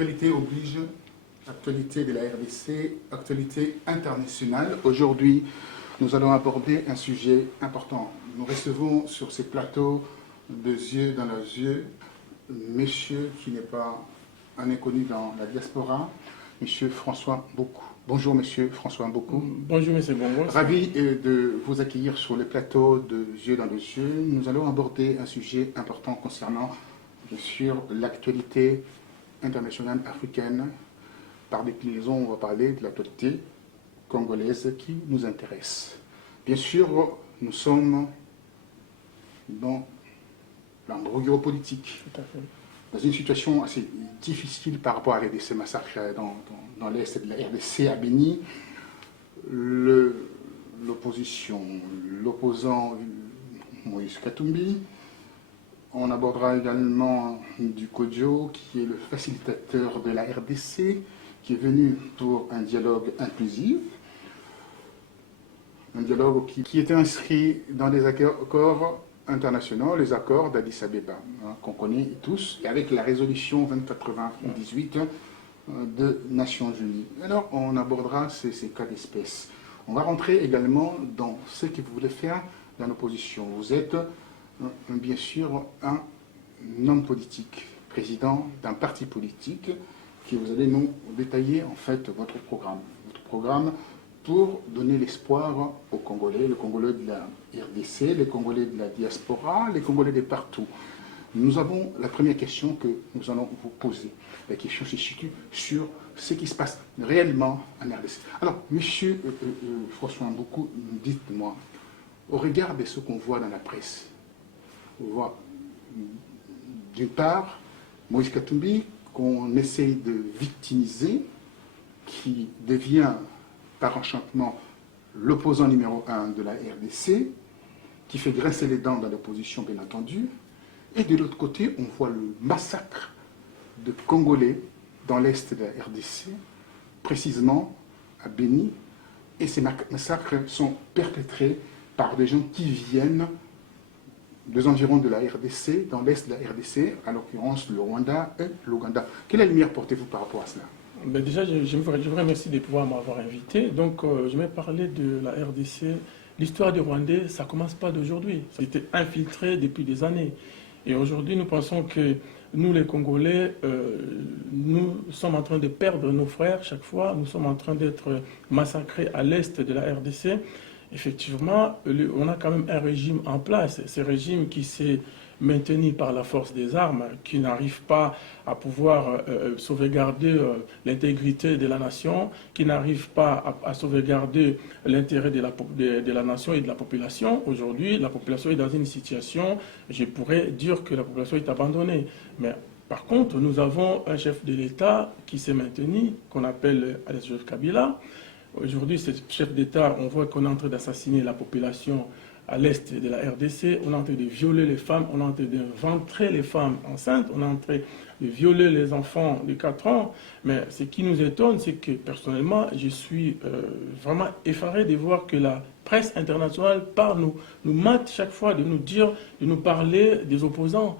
Actualité oblige, actualité de la RDC, actualité internationale. Aujourd'hui, nous allons aborder un sujet important. Nous recevons sur ces plateaux, de yeux dans leurs yeux, monsieur qui n'est pas un inconnu dans la diaspora, monsieur François Beaucoup. Bonjour monsieur François Beaucoup. Bonjour monsieur Bongo. Ravi de vous accueillir sur le plateau de yeux dans les yeux. Nous allons aborder un sujet important concernant, bien sûr, l'actualité internationale africaine. Par déclinaison, on va parler de l'actualité congolaise qui nous intéresse. Bien sûr, nous sommes dans l'embrouille politique, dans une situation assez difficile par rapport à ces massacres dans l'est de la RDC à Béni. L'opposition, l'opposant Moïse Katumbi. On abordera également du Kodjo, qui est le facilitateur de la RDC, qui est venu pour un dialogue inclusif. Un dialogue qui était inscrit dans les accords internationaux, les accords d'Addis Abeba, qu'on connaît tous, et avec la résolution 2098 de Nations Unies. Alors, on abordera ces cas d'espèce. On va rentrer également dans ce que vous voulez faire dans l'opposition. Vous êtes, bien sûr, un homme politique, président d'un parti politique, qui vous allez nous détailler, en fait, votre programme. Votre programme pour donner l'espoir aux Congolais, les Congolais de la RDC, les Congolais de la diaspora, les Congolais de partout. Nous avons la première question que nous allons vous poser. La question se situe sur ce qui se passe réellement en RDC. Alors, monsieur François Beaucoup, dites-moi, au regard de ce qu'on voit dans la presse, on voit d'une part Moïse Katumbi qu'on essaye de victimiser, qui devient par enchantement l'opposant numéro 1 de la RDC, qui fait grincer les dents dans l'opposition, bien entendu. Et de l'autre côté, on voit le massacre de Congolais dans l'est de la RDC, précisément à Béni. Et ces massacres sont perpétrés par des gens qui viennent des environs de la RDC, dans l'est de la RDC, à l'occurrence le Rwanda et l'Ouganda. Quelle lumière portez-vous par rapport à cela? Ben déjà, je vous remercie de pouvoir m'avoir invité. Donc, je vais parler de la RDC. L'histoire du Rwandais, ça ne commence pas d'aujourd'hui. Ça a été infiltré depuis des années. Et aujourd'hui, nous pensons que nous, les Congolais, nous sommes en train de perdre nos frères chaque fois. Nous sommes en train d'être massacrés à l'est de la RDC. Effectivement, on a quand même un régime en place. Ce régime qui s'est maintenu par la force des armes, qui n'arrive pas à pouvoir sauvegarder l'intégrité de la nation, qui n'arrive pas à sauvegarder l'intérêt de la nation et de la population. Aujourd'hui, la population est dans une situation, je pourrais dire que la population est abandonnée. Mais par contre, nous avons un chef de l'État qui s'est maintenu, qu'on appelle Joseph Kabila. Aujourd'hui, ce chef d'État, on voit qu'on est en train d'assassiner la population à l'est de la RDC, on est en train de violer les femmes, on est en train de ventrer les femmes enceintes, on est en train de violer les enfants de 4 ans. Mais ce qui nous étonne, c'est que personnellement, je suis vraiment effaré de voir que la presse internationale nous mate chaque fois de nous dire, de nous parler des opposants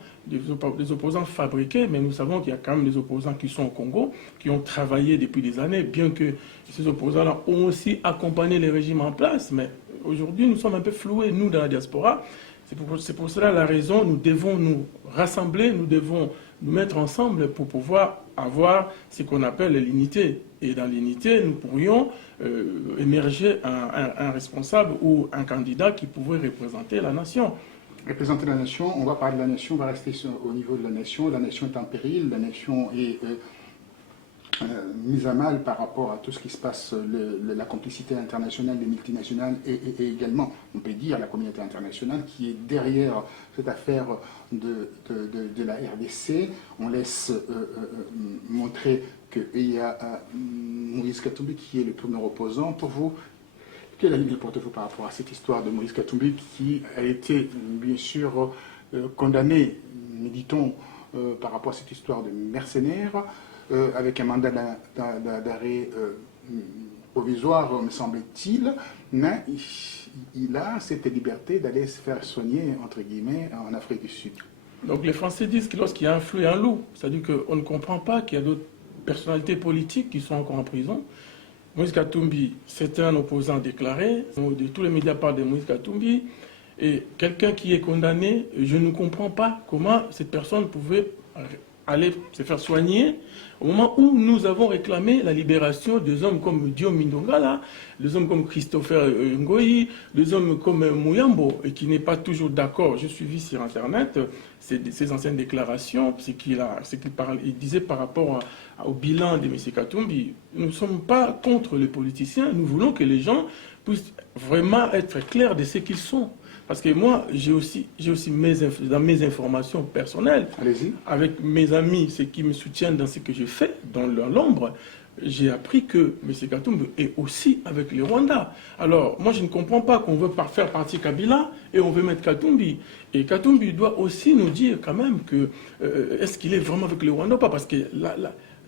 fabriqués, mais nous savons qu'il y a quand même des opposants qui sont au Congo, qui ont travaillé depuis des années, bien que ces opposants-là ont aussi accompagné les régimes en place, mais aujourd'hui, nous sommes un peu floués, nous, dans la diaspora. C'est pour cela la raison, nous devons nous rassembler, nous devons nous mettre ensemble pour pouvoir avoir ce qu'on appelle l'unité. Et dans l'unité, nous pourrions émerger un responsable ou un candidat qui pourrait représenter la nation. Représenter la nation, on va parler de la nation, on va rester au niveau de la nation est en péril, la nation est mise à mal par rapport à tout ce qui se passe, la complicité internationale des multinationales et également, on peut dire, la communauté internationale qui est derrière cette affaire de la RDC. On laisse montrer qu'il y a Moïse Katumbi qui est le premier opposant. Pour vous, quelle ligne portez-vous par rapport à cette histoire de Moïse Katumbi qui a été, bien sûr, condamné, dit-on, par rapport à cette histoire de mercenaires, avec un mandat d'arrêt provisoire, me semble-t-il, mais il a cette liberté d'aller se faire soigner, entre guillemets, en Afrique du Sud. Donc les Français disent que lorsqu'il y a un flou, il y a un loup. C'est-à-dire qu'on ne comprend pas qu'il y a personnalités politiques qui sont encore en prison. Moïse Katumbi, c'est un opposant déclaré. Tous les médias parlent de Moïse Katumbi. Et quelqu'un qui est condamné, je ne comprends pas comment cette personne pouvait aller se faire soigner au moment où nous avons réclamé la libération des hommes comme Dio Mindongala, des hommes comme Christopher Ngoyi, des hommes comme Mouyambo, et qui n'est pas toujours d'accord. Je suis vu sur Internet ces anciennes déclarations, ce qu'il disait par rapport au bilan de M. Katumbi. Nous ne sommes pas contre les politiciens, nous voulons que les gens puissent vraiment être clairs de ce qu'ils sont. Parce que moi, j'ai aussi dans mes informations personnelles, avec mes amis, ceux qui me soutiennent dans ce que je fais, dans l'ombre, j'ai appris que M. Katumbi est aussi avec les Rwandais. Alors, moi, je ne comprends pas qu'on veut faire partie Kabila et on veut mettre Katumbi. Et Katumbi doit aussi nous dire quand même que est-ce qu'il est vraiment avec les Rwandais ou pas. Parce que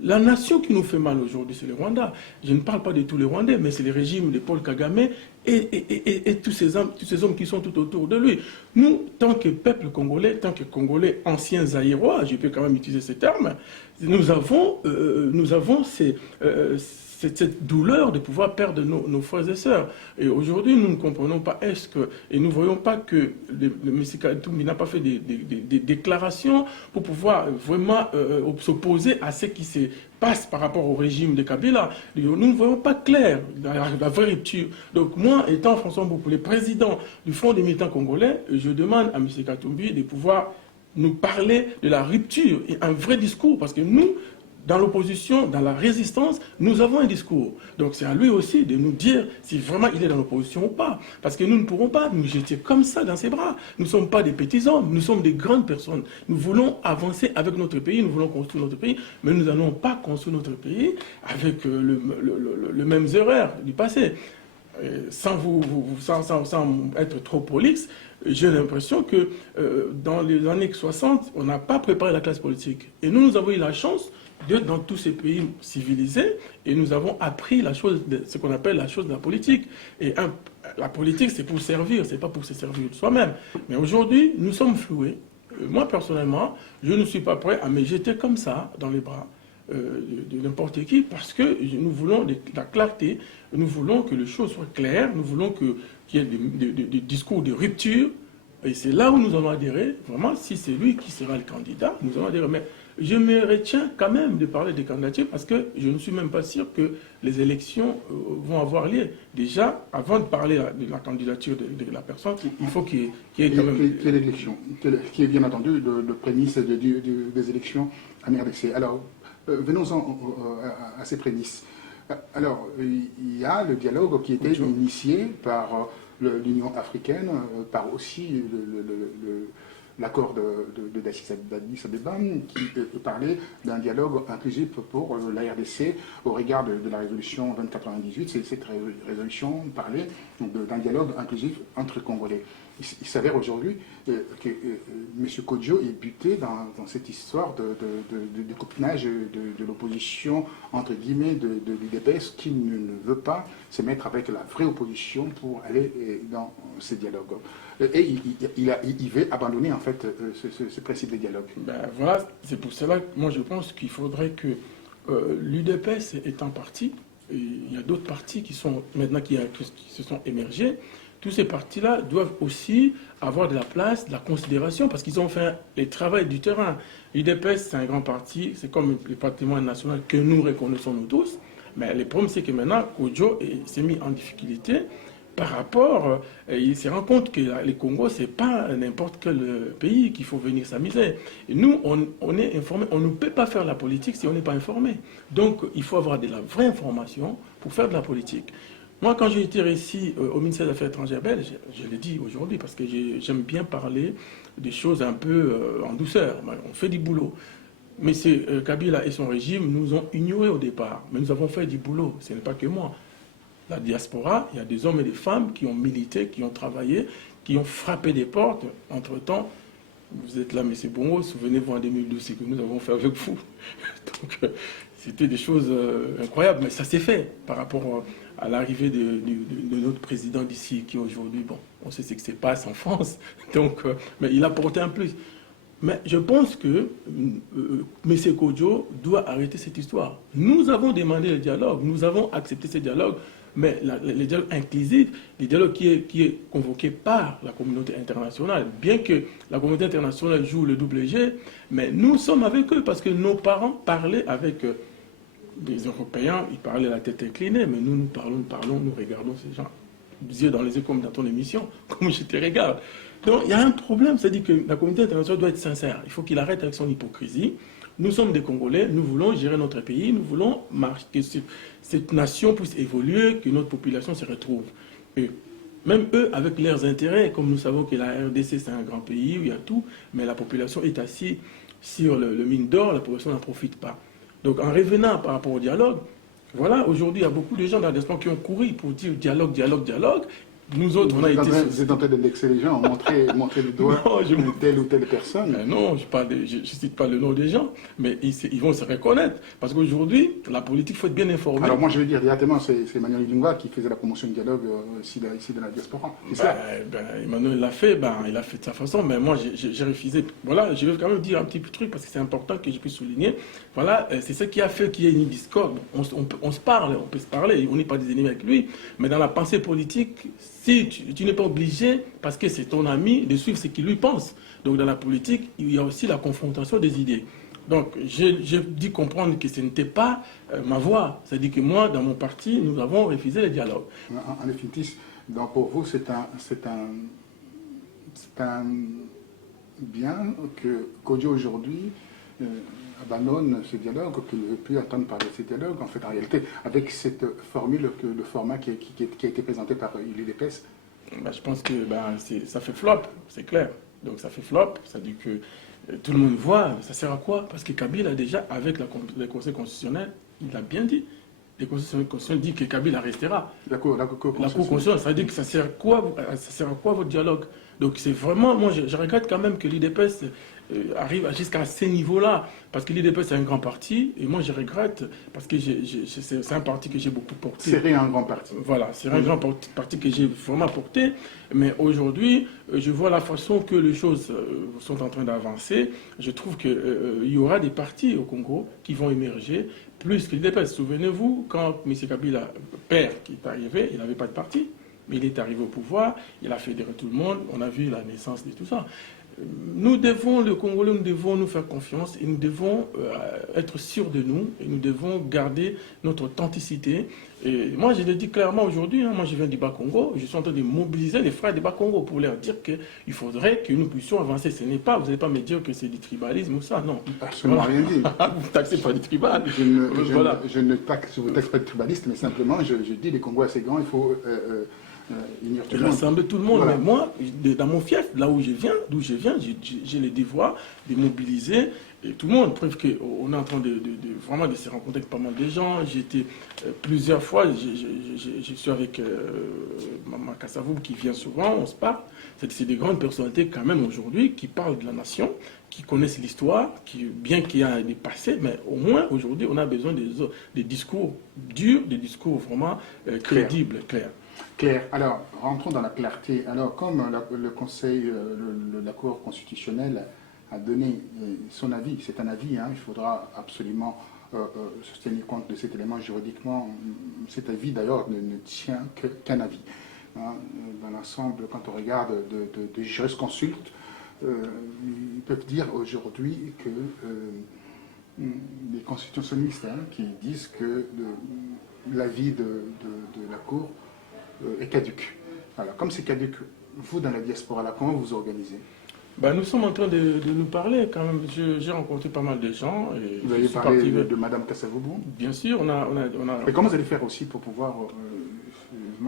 la nation qui nous fait mal aujourd'hui, c'est le Rwanda. Je ne parle pas de tous les Rwandais, mais c'est le régime de Paul Kagame et tous ces hommes qui sont tout autour de lui. Nous, tant que peuple congolais, tant que Congolais anciens zaïrois, je peux quand même utiliser ces termes, nous avons cette douleur de pouvoir perdre nos frères et sœurs. Et aujourd'hui, nous ne comprenons pas et nous ne voyons pas que le M. Katumbi n'a pas fait des déclarations pour pouvoir vraiment s'opposer à ce qui se passe par rapport au régime de Kabila. Nous ne voyons pas clair la vraie rupture. Donc moi, étant François Mboupoulé, président du Front des militants congolais, je demande à M. Katumbi de pouvoir nous parler de la rupture et un vrai discours, parce que nous, dans l'opposition, dans la résistance, nous avons un discours. Donc c'est à lui aussi de nous dire si vraiment il est dans l'opposition ou pas. Parce que nous ne pourrons pas nous jeter comme ça dans ses bras. Nous ne sommes pas des petits hommes, nous sommes des grandes personnes. Nous voulons avancer avec notre pays, nous voulons construire notre pays, mais nous n'allons pas construire notre pays avec les mêmes erreurs du passé. Sans être trop prolixe, j'ai l'impression que dans les années 60, on n'a pas préparé la classe politique. Et nous avons eu la chance d'être dans tous ces pays civilisés et nous avons appris ce qu'on appelle la chose de la politique. Et la politique, c'est pour servir, c'est pas pour se servir de soi-même. Mais aujourd'hui, nous sommes floués. Moi, personnellement, je ne suis pas prêt à me jeter comme ça dans les bras de n'importe qui, parce que nous voulons de la clarté, nous voulons que les choses soient claires, nous voulons qu'il y ait des discours de rupture, et c'est là où nous allons adhérer. Vraiment, si c'est lui qui sera le candidat, nous allons adhérer. Mais je me retiens quand même de parler des candidatures, parce que je ne suis même pas sûr que les élections vont avoir lieu. Déjà, avant de parler de la candidature de la personne, il faut qu'il y ait quand même... Quelle élection qui est bien entendu le prémisse des élections en RDC. Alors, venons-en à ces prémices. Alors, il y a le dialogue qui était initié par l'Union africaine, par aussi l'accord d'Addis Abeba, qui parlait d'un dialogue inclusif pour la RDC au regard de la résolution 2098. Cette résolution parlait d'un dialogue inclusif entre Congolais. Il s'avère aujourd'hui que M. Kodjo est buté dans cette histoire de copinage de l'opposition, entre guillemets, de l'UDPS, qui ne veut pas se mettre avec la vraie opposition pour aller dans ces dialogues. Et il veut abandonner, en fait, ce principe de dialogue. Ben voilà, c'est pour cela que moi je pense qu'il faudrait que l'UDPS étant parti, il y a d'autres partis qui sont maintenant qui se sont émergés. Tous ces partis-là doivent aussi avoir de la place, de la considération, parce qu'ils ont fait le travail du terrain. L'UDPS, c'est un grand parti, c'est comme le patrimoine national que nous reconnaissons nous tous. Mais le problème, c'est que maintenant, Kodjo s'est mis en difficulté par rapport, il se rend compte que le Congo, c'est pas n'importe quel pays qu'il faut venir s'amuser. Et nous, on est informés, on ne peut pas faire la politique si on n'est pas informé. Donc, il faut avoir de la vraie information pour faire de la politique. Moi, quand j'ai été ici au ministère des Affaires étrangères belge, je l'ai dit aujourd'hui, parce que j'aime bien parler des choses un peu en douceur. On fait du boulot. Mais Kabila et son régime nous ont ignorés au départ. Mais nous avons fait du boulot. Ce n'est pas que moi. La diaspora, il y a des hommes et des femmes qui ont milité, qui ont travaillé, qui ont frappé des portes. Entre-temps, vous êtes là, M. Bongo, souvenez-vous en 2012, ce que nous avons fait avec vous. Donc, c'était des choses incroyables. Mais ça s'est fait par rapport à l'arrivée de notre président d'ici, qui aujourd'hui, bon, on sait ce qui se passe en France. Donc, mais il a porté un plus. Mais je pense que M. Kodjo doit arrêter cette histoire. Nous avons demandé le dialogue, nous avons accepté ce dialogue, mais le dialogue inclusif, le dialogue qui est convoqué par la communauté internationale, bien que la communauté internationale joue le double jeu, mais nous sommes avec eux parce que nos parents parlaient avec des Européens, ils parlaient la tête inclinée, mais nous parlons, nous regardons ces gens, yeux dans les yeux comme dans ton émission, comme je te regarde. Donc il y a un problème, c'est-à-dire que la communauté internationale doit être sincère. Il faut qu'il arrête avec son hypocrisie. Nous sommes des Congolais, nous voulons gérer notre pays, nous voulons que cette nation puisse évoluer, que notre population se retrouve. Et même eux, avec leurs intérêts, comme nous savons que la RDC c'est un grand pays où il y a tout, mais la population est assise sur le mine d'or, la population n'en profite pas. Donc en revenant par rapport au dialogue, voilà, aujourd'hui il y a beaucoup de gens dans la diaspora qui ont couru pour dire dialogue, dialogue, dialogue. Nous autres, on a été... Vous êtes en train d'indexer les gens, montrer du doigt telle ou telle personne. Non, je ne cite pas le nom des gens, mais ils vont se reconnaître. Parce qu'aujourd'hui, la politique, il faut être bien informé. Alors moi, je vais dire directement, c'est Emmanuel Ilunga qui faisait la promotion du dialogue ici de la diaspora. Emmanuel l'a fait, il a fait de sa façon, mais moi, j'ai refusé. Voilà, je vais quand même dire un petit truc, parce que c'est important que je puisse souligner. Voilà, c'est ce qui a fait qu'il y ait une discorde. On se parle, on peut se parler, on n'est pas des ennemis avec lui, mais dans la pensée politique, si tu n'es pas obligé, parce que c'est ton ami, de suivre ce qu'il lui pense. Donc dans la politique, il y a aussi la confrontation des idées. Donc j'ai dit comprendre que ce n'était pas ma voix. C'est-à-dire que moi, dans mon parti, nous avons refusé le dialogue. En définitive, donc pour vous, c'est un bien que Kodjo aujourd'hui abandonne ce dialogue, qu'il ne veut plus attendre parler de ce dialogue, en fait, en réalité, avec cette formule, le format qui a été présenté par l'UDPS. Je pense que ça fait flop, c'est clair. Donc ça fait flop, ça dit que tout le monde voit, ça sert à quoi? Parce que Kabila, déjà, avec le Conseil constitutionnel, il a bien dit. Le Conseil constitutionnel dit que Kabila restera. La Cour constitutionnelle, ça dit que ça sert à quoi votre dialogue? Donc c'est vraiment, moi je regrette quand même que l'UDPS arrive jusqu'à ces niveaux-là, parce que l'UDPS c'est un grand parti, et moi je regrette, parce que c'est un parti que j'ai beaucoup porté. C'est un grand parti. Voilà, c'est un grand parti que j'ai vraiment porté, mais aujourd'hui, je vois la façon que les choses sont en train d'avancer. Je trouve qu'il y aura des partis au Congo qui vont émerger, plus que l'UDPS. Souvenez-vous, quand M. Kabila, père, qui est arrivé, il n'avait pas de parti. Mais il est arrivé au pouvoir, il a fédéré tout le monde, on a vu la naissance de tout ça. Nous devons, le Congolais, nous devons nous faire confiance et nous devons être sûrs de nous et nous devons garder notre authenticité. Et moi, je le dis clairement aujourd'hui, moi je viens du Bas-Congo, je suis en train de mobiliser les frères du Bas-Congo pour leur dire qu'il faudrait que nous puissions avancer. Ce n'est pas, vous n'allez pas me dire que c'est du tribalisme ou ça, non. Absolument rien dit. Vous taxez pas du tribal. Je ne taxe pas de tribaliste, mais simplement, je dis les Congos assez grands, il faut... rassembler tout le monde. Voilà. Mais moi, dans mon fief, là où je viens, j'ai le devoir de mobiliser et tout le monde. Preuve qu'on est en train vraiment de se rencontrer avec pas mal de gens. J'ai été plusieurs fois, je suis avec Mama Kassavou qui vient souvent, on se parle. C'est des grandes personnalités quand même aujourd'hui qui parlent de la nation, qui connaissent l'histoire, bien qu'il y ait des passés, mais au moins aujourd'hui on a besoin des discours durs, des discours vraiment crédibles, clairs. Claire. Alors, rentrons dans la clarté. Alors, comme le Conseil, la Cour constitutionnelle a donné son avis, c'est un avis, il faudra absolument se tenir compte de cet élément juridiquement. Cet avis, d'ailleurs, ne tient qu'un avis. Dans l'ensemble, quand on regarde de jurisconsultes, ils peuvent dire aujourd'hui que les constitutionnalistes qui disent que l'avis de la Cour est caduque. Voilà. Comme c'est caduque, vous, dans la diaspora, là, comment vous vous organisez? Nous sommes en train de nous parler quand même. J'ai rencontré pas mal de gens. Et vous avez parlé de Mme Kassavoubou? Bien sûr, on a... Et comment vous allez faire aussi pour pouvoir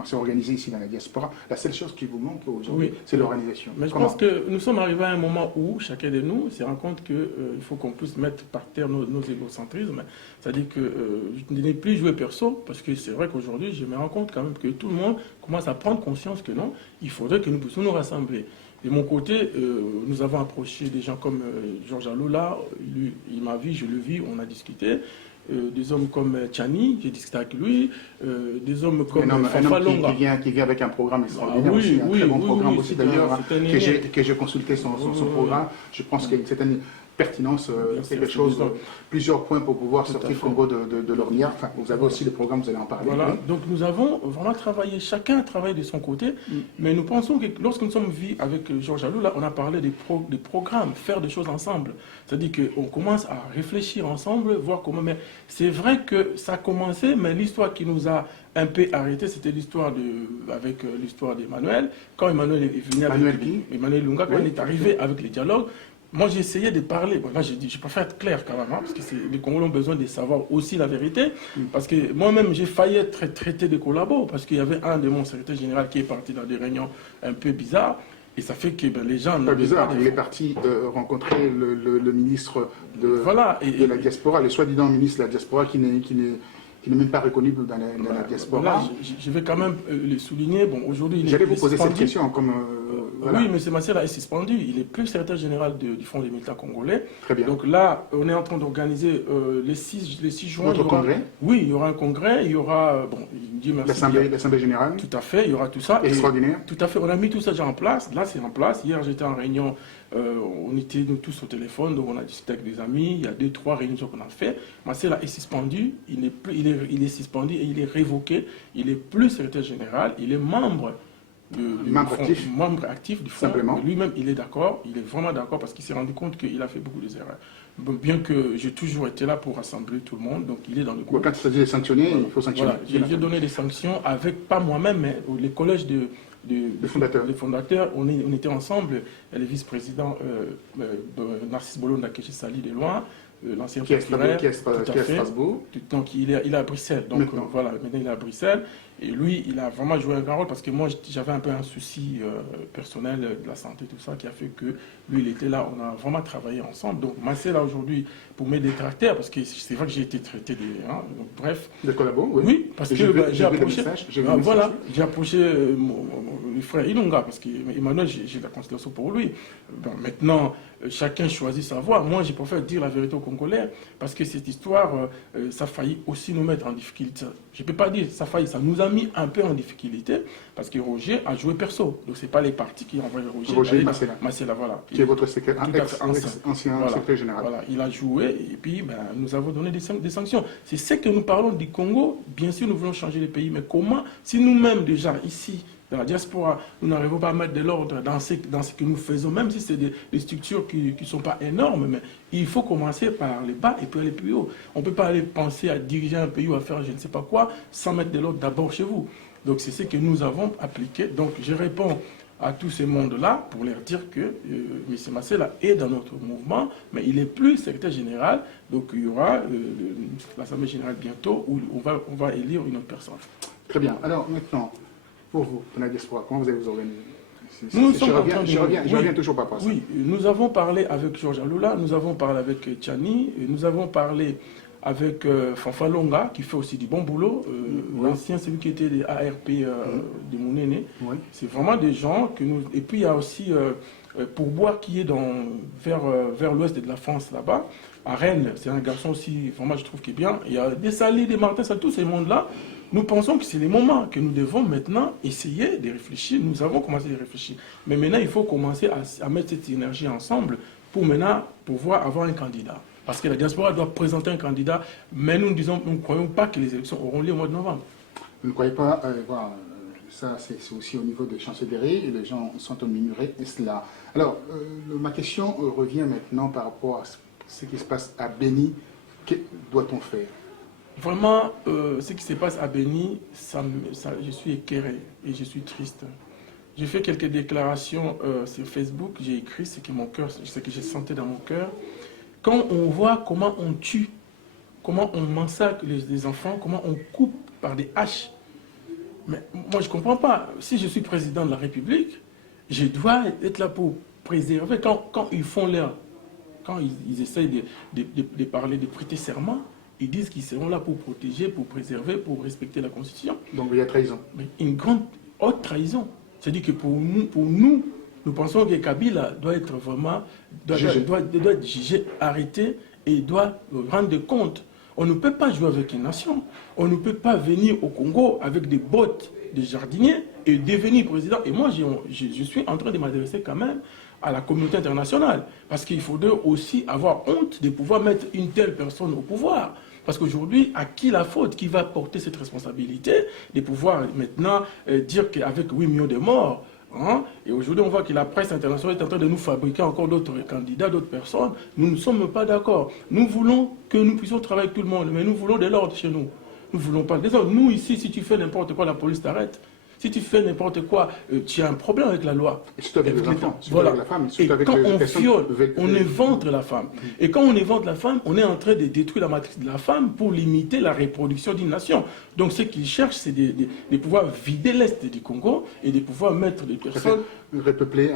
s'organiser ici dans la diaspora? La seule chose qui vous manque aujourd'hui, c'est l'organisation. Mais je pense que nous sommes arrivés à un moment où chacun de nous se rend compte qu'il faut qu'on puisse mettre par terre nos égocentrismes. C'est-à-dire que je n'ai plus joué perso, parce que c'est vrai qu'aujourd'hui, je me rends compte quand même que tout le monde commence à prendre conscience que non, il faudrait que nous puissions nous rassembler. De mon côté, nous avons approché des gens comme Georges Aloula, lui, il m'a vu, je le vis, on a discuté. des hommes comme Tchani, j'ai discuté avec lui, des hommes comme un homme Fanfalonga. qui vient avec un programme extraordinaire Ah, oui, aussi, un oui, très bon oui, programme oui, aussi c'est d'ailleurs, un que j'ai consulté son programme. Je pense qu'il y a une certaine pertinence, quelque chose, plusieurs points pour pouvoir sortir Congo de l'ornière. Enfin, vous avez aussi le programme, vous allez en parler. Voilà, Oui. donc nous avons vraiment travaillé, chacun travaille de son côté, mais nous pensons que lorsque nous sommes vus avec Georges Alou, là, on a parlé des programmes, faire des choses ensemble. C'est-à-dire qu'on commence à réfléchir ensemble, voir comment... Mais c'est vrai que ça a commencé, mais l'histoire qui nous a un peu arrêté, c'était avec l'histoire d'Emmanuel. Quand Emmanuel est venu avec... Emmanuel Lunga, quand il est arrivé avec les dialogues, moi, j'ai essayé de parler. Bon, là, j'ai dit, je préfère être clair quand même, hein, parce que les Congolais ont besoin de savoir aussi la vérité. Parce que moi-même, j'ai failli être traité de collabo, parce qu'il y avait un de mon secrétaire général qui est parti dans des réunions un peu bizarres. Et ça fait que les gens... Pas bizarre, il est parti rencontrer le ministre de la diaspora, le soi-disant ministre de la diaspora qui n'est même pas reconnu dans la diaspora. Là, je vais quand même le souligner. Bon, aujourd'hui, j'allais vous poser cette question comme... voilà. Oui, M. Massela est suspendu. Il est plus secrétaire général du Fonds des militaires congolais. Très bien. Donc là, on est en train d'organiser les 6 juin. Votre congrès? Oui, il y aura un congrès. Il y aura... Bon, Dieu merci. L'Assemblée générale? Tout à fait, il y aura tout ça. Extraordinaire. Tout à fait, on a mis tout ça déjà en place. Là, c'est en place. Hier, j'étais en réunion. On était nous tous au téléphone, donc on a discuté avec des amis. Il y a 2-3 réunions qu'on a fait. Massela est suspendu. Il est suspendu et il est révoqué. Il est plus secrétaire général. Il est membre actif du fonds. Simplement. Lui-même, il est d'accord, il est vraiment d'accord parce qu'il s'est rendu compte qu'il a fait beaucoup d'erreurs. Bon, bien que j'ai toujours été là pour rassembler tout le monde, donc il est dans le groupe. Quand il s'agit de sanctionner, il faut sanctionner. Voilà. J'ai donné des sanctions avec, pas moi-même, mais les collèges les fondateurs. On était ensemble, le vice-président Narcisse Bolonda, que j'ai sali de loin, l'ancien procureur, qui est à Strasbourg. Donc il est à Bruxelles. Donc voilà, maintenant il est à Bruxelles. Et lui, il a vraiment joué un grand rôle parce que moi, j'avais un peu un souci personnel de la santé, tout ça, qui a fait que lui, il était là. On a vraiment travaillé ensemble. Donc, Massé, là, aujourd'hui, pour mes détracteurs, parce que c'est vrai que j'ai été traité de... Hein, donc, bref. De collabo, oui. Oui, parce que j'ai approché... Voilà, j'ai approché le frère Ilunga, parce qu'Emmanuel, j'ai la considération pour lui. Bon, maintenant, chacun choisit sa voie. Moi, j'ai préféré dire la vérité aux Congolais, parce que cette histoire, ça a failli aussi nous mettre en difficulté. Je ne peux pas dire ça a failli, ça nous a mis un peu en difficulté, parce que Roger a joué perso. Donc, ce n'est pas les partis qui ont envoyé Roger Massela, voilà. Qui est votre ancien secrétaire général. Voilà, il a joué, et puis nous avons donné des sanctions. C'est ce que nous parlons du Congo. Bien sûr, nous voulons changer le pays, mais comment, si nous-mêmes, déjà, ici, dans la diaspora, nous n'arrivons pas à mettre de l'ordre dans ce que nous faisons, même si c'est des structures qui ne sont pas énormes, mais il faut commencer par les bas et puis aller plus haut. On ne peut pas aller penser à diriger un pays ou à faire je ne sais pas quoi sans mettre de l'ordre d'abord chez vous. Donc c'est ce que nous avons appliqué. Donc je réponds à tous ces mondes-là pour leur dire que M. Massela est dans notre mouvement, mais il n'est plus secrétaire général. Donc il y aura l'Assemblée générale bientôt où on va élire une autre personne. Très bien. Alors maintenant, pour vous, dans la diaspora, comment vous allez vous organiser? Je reviens toujours pas. Oui, nous avons parlé avec Georges Alula, nous avons parlé avec Tchani, nous avons parlé avec Fanfalonga, qui fait aussi du bon boulot, l'ancien, celui qui était des ARP de Mounene. Oui. C'est vraiment des gens que nous... Et puis il y a aussi Pourboire qui est vers l'ouest de la France là-bas, à Rennes. C'est un garçon aussi, vraiment je trouve qu'il est bien. Il y a des Salés, des Martins, tous ces mondes-là. Nous pensons que c'est les moments que nous devons maintenant essayer de réfléchir. Nous avons commencé à réfléchir. Mais maintenant, il faut commencer à mettre cette énergie ensemble pour maintenant pouvoir avoir un candidat. Parce que la diaspora doit présenter un candidat, mais nous ne croyons pas que les élections auront lieu au mois de novembre. Vous ne croyez pas, voilà, ça c'est aussi au niveau de chancellerie, et les gens sont murmurés et cela. Alors, ma question revient maintenant par rapport à ce qui se passe à Béni. Que doit-on faire? Vraiment, ce qui se passe à Béni, je suis écœuré et je suis triste. J'ai fait quelques déclarations sur Facebook, j'ai écrit ce que j'ai senti dans mon cœur. Quand on voit comment on tue, comment on massacre les enfants, comment on coupe par des haches, mais moi je ne comprends pas. Si je suis président de la République, je dois être là pour préserver. Quand ils font quand ils essayent de parler, de prêter serment, ils disent qu'ils seront là pour protéger, pour préserver, pour respecter la Constitution. Donc il y a trahison. Mais une grande haute trahison. C'est-à-dire que pour nous, nous pensons que Kabila doit être vraiment, doit être jugé, arrêté et doit rendre compte On ne peut pas jouer avec une nation. On ne peut pas venir au Congo avec des bottes de jardinier et devenir président. Et moi, je suis en train de m'adresser quand même à la communauté internationale. Parce qu'il faudrait aussi avoir honte de pouvoir mettre une telle personne au pouvoir. Parce qu'aujourd'hui, à qui la faute? Qui va porter cette responsabilité de pouvoir maintenant dire qu'avec 8 millions de morts, hein, et aujourd'hui on voit que la presse internationale est en train de nous fabriquer encore d'autres candidats, d'autres personnes, nous ne sommes pas d'accord. Nous voulons que nous puissions travailler avec tout le monde, mais nous voulons de l'ordre chez nous. Nous ne voulons pas. Désolé, nous ici, si tu fais n'importe quoi, la police t'arrête. Si tu fais n'importe quoi, tu as un problème avec la loi. Et surtout avec les enfants, voilà. Avec la femme, et avec quand les on personnes viole, on évente la femme. Et quand on évente la femme, on est en train de détruire la matrice de la femme pour limiter la reproduction d'une nation. Donc ce qu'ils cherchent, c'est de pouvoir vider l'Est du Congo et de pouvoir mettre des personnes... repeupler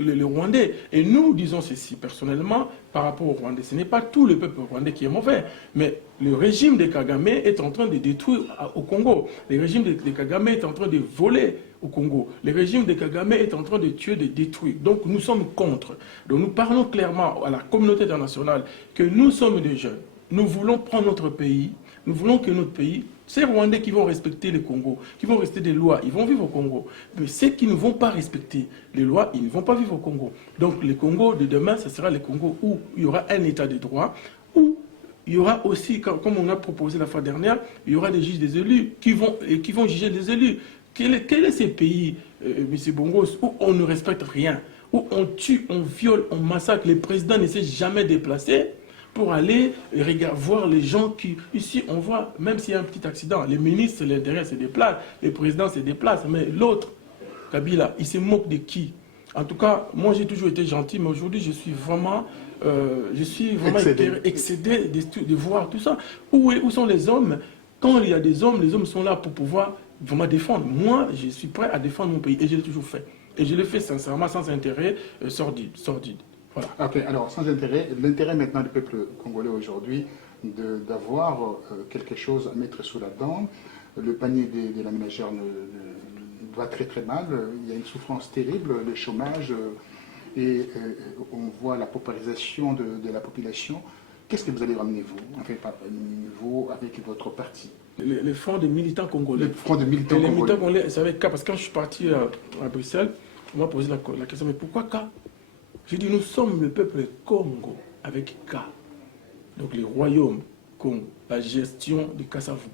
les Rwandais. Et nous disons ceci personnellement par rapport aux Rwandais. Ce n'est pas tout le peuple rwandais qui est mauvais, mais le régime de Kagame est en train de détruire au Congo. Le régime de Kagame est en train de voler au Congo. Le régime de Kagame est en train de tuer, de détruire. Donc nous sommes contre. Donc nous parlons clairement à la communauté internationale que nous sommes des jeunes. Nous voulons prendre notre pays. Nous voulons que notre pays, ces Rwandais qui vont respecter le Congo, qui vont rester des lois, ils vont vivre au Congo. Mais ceux qui ne vont pas respecter les lois, ils ne vont pas vivre au Congo. Donc le Congo de demain, ce sera le Congo où il y aura un état de droit, où il y aura aussi, comme on a proposé la fois dernière, il y aura des juges des élus qui vont juger les élus. Quel est ce pays, M. Bongos, où on ne respecte rien, où on tue, on viole, on massacre, le président ne s'est jamais déplacé pour aller voir les gens qui... Ici, on voit, même s'il y a un petit accident, les ministres, l'intérêt se déplacent, les présidents se déplacent, mais l'autre, Kabila, il se moque de qui? En tout cas, moi j'ai toujours été gentil, mais aujourd'hui je suis vraiment excédé de voir tout ça. Où sont les hommes? Quand il y a des hommes, les hommes sont là pour pouvoir vraiment défendre. Moi, je suis prêt à défendre mon pays, et je l'ai toujours fait. Et je le fais sincèrement, sans intérêt sordide. Voilà. Ok, alors sans intérêt, l'intérêt maintenant du peuple congolais aujourd'hui d'avoir quelque chose à mettre sous la dent. Le panier de la ménagère va très très mal, il y a une souffrance terrible, le chômage, et on voit la paupérisation de la population. Qu'est-ce que vous allez ramener, vous, avec votre parti? Les fonds de militants congolais. Les fonds de militants congolais. Les militants congolais, c'est avec K, parce que quand je suis parti à Bruxelles, on m'a posé la question, mais pourquoi K? J'ai dit, nous sommes le peuple Congo, avec K. Donc les royaumes Congo, la gestion de Kassavou.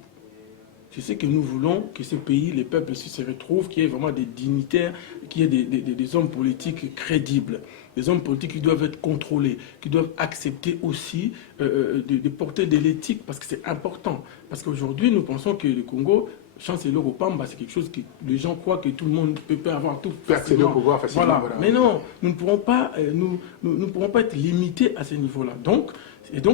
C'est ce que nous voulons, que ce pays, les peuples se retrouvent, qu'il y ait vraiment des dignitaires, qu'il y ait des hommes politiques crédibles, des hommes politiques qui doivent être contrôlés, qui doivent accepter aussi de porter de l'éthique, parce que c'est important. Parce qu'aujourd'hui, nous pensons que le Congo, chancelier au Pamba, c'est quelque chose que les gens croient que tout le monde peut avoir tout facilement. Pouvoir facilement. Voilà. Mais non, nous ne pourrons pas, être limités à ce niveau-là. Donc